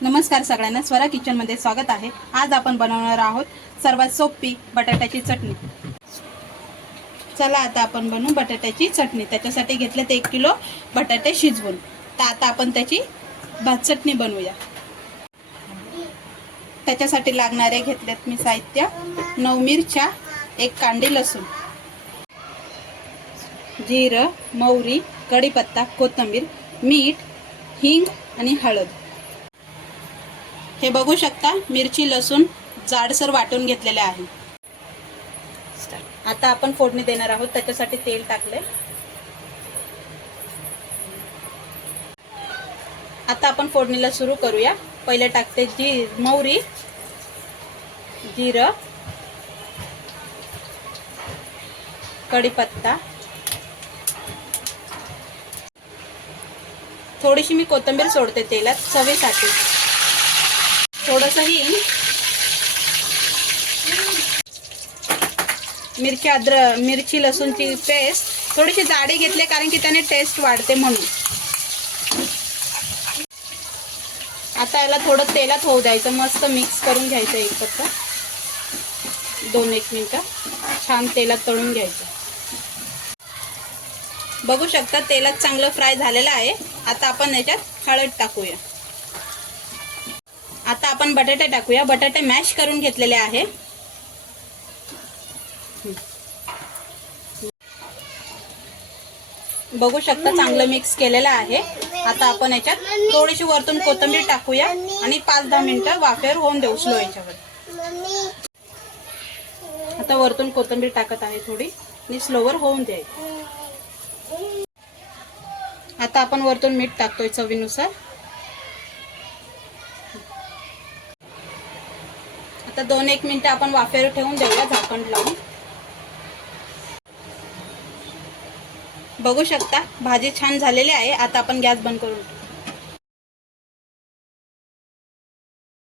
नमस्कार सगळ्यांना, स्वरा किचनमध्ये स्वागत आहे। आज आपण बनवणार आहोत सर्वात सोपी बटाट्याची चटणी। चला आता आपण बनवू बटाट्याची चटणी। त्याच्यासाठी घेतलेत 1 किलो बटाटे शिजवून। तर आता आपण त्याची भात चटणी बनवूया। त्याच्यासाठी लागणारे घेतलेत मी साहित्य 9 मिरच्या, 1 कांडी लसूण, जिरं, मोहरी, कढीपत्ता, कोथिंबीर, मीठ, हिंग आणि हळद। हे बघू शकता, मिरची लसूण जाडसर वाटून घेतलेले आहे। आता आपण फोडणी देणार आहोत। त्याच्यासाठी तेल टाकले। आता आपण फोडणीला सुरू करूया। पहिले टाकते मोहरी, जिरं, कढीपत्ता, थोडीशी मी कोथिंबीर सोडते तेलात चवीसाठी। थोडंसं हिंग, मिरची लसूणची पेस्ट थोडीशी जाडी घेतली कारण की त्याने टेस्ट वाढते म्हणून। आता याला थोडं तेलात होऊ द्यायचं, मस्त मिक्स करून घ्यायचं एकत्र। 2-1 मिनिटं छान तेलात तळून घ्यायचं। बघू शकता तेलात चांगलं फ्राय झालेलं आहे। आता आपण याच्यात हळद टाकूया। आता आपण बटाटे टाकूया। बटाटे मॅश करून घेतलेले आहे। बघू शकता चांगलं मिक्स केलेलं आहे। आता आपण याच्यात थोडीशी वरतून कोथिंबीर टाकूया आणि 5-10 मिनिटं वाफेवर होऊन देऊ स्लो याच्यावर। आता वरतून कोथिंबीर टाकत आहे थोडी आणि स्लोवर होऊन द्यायचं। आता आपण वरतून मीठ टाकतोय चवीनुसार। आता 2-1 मिनिटं आपण वाफेवर ठेवून देऊया झाकण लावून। बघू शकता भाजी छान झालेली आहे। आता आपण गॅस बंद करून